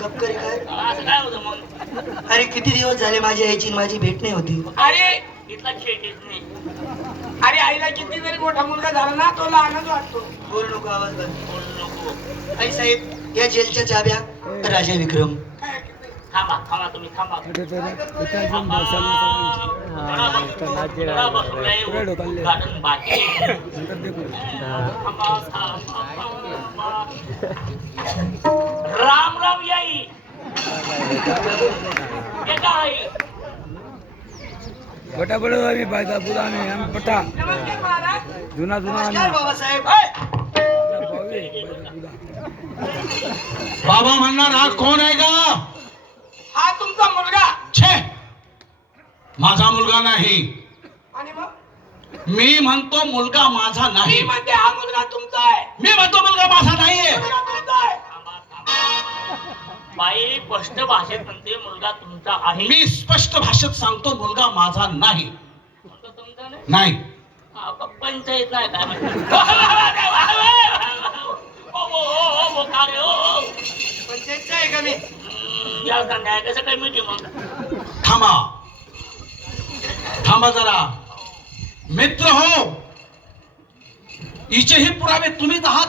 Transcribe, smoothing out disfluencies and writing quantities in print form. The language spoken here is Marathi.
गपकरी काय असं काय होतं मग? अरे किती दिवस झाले माझी आईची माझी भेट नाही होती. अरे इथला शेटीच नाही. अरे आईला किती जरी मोठा मुलगा झाला ना तो लहानच वाटतो. बोल नको आवाज बंद. बोलू नको. आई साहेब या जेलच्या चाब्या राजा विक्रम. थांबा थांबा तुम्ही थांबा. गार्डन बाकी. राम राम याई. हे काय? पटा पडो आम्ही बायका पुरा आम्ही पटा नमस्कार महाराज. जुना नमस्कार बाबासाहेब. बाबा म्हणणार हा कोण आहे का? हा तुमचा मुलगा. छे, माझा मुलगा नाही. आणि मग मी म्हणतो मुलगा माझा मी नाही. म्हणते हा मुलगा तुमचा आहे. मी म्हणतो मुलगा माझा नाहीये. मुलगा तुमचा आहे. थांबा थांबा. बाई स्पष्ट भाषेत म्हणते मुलगा तुमचा आहे. मी स्पष्ट भाषेत सांगतो मुलगा माझा नाही. म्हणतो तुमचा नाही. नाही. हा, का पंचायत नाही काय म्हणते? का रे ओ? पंचायतचा आहे का मी? या न्याय कसं काय मिठी मग? थांबा थांबा जरा. मित्र हो, हिचेही पुरावे तुम्हीच आहात.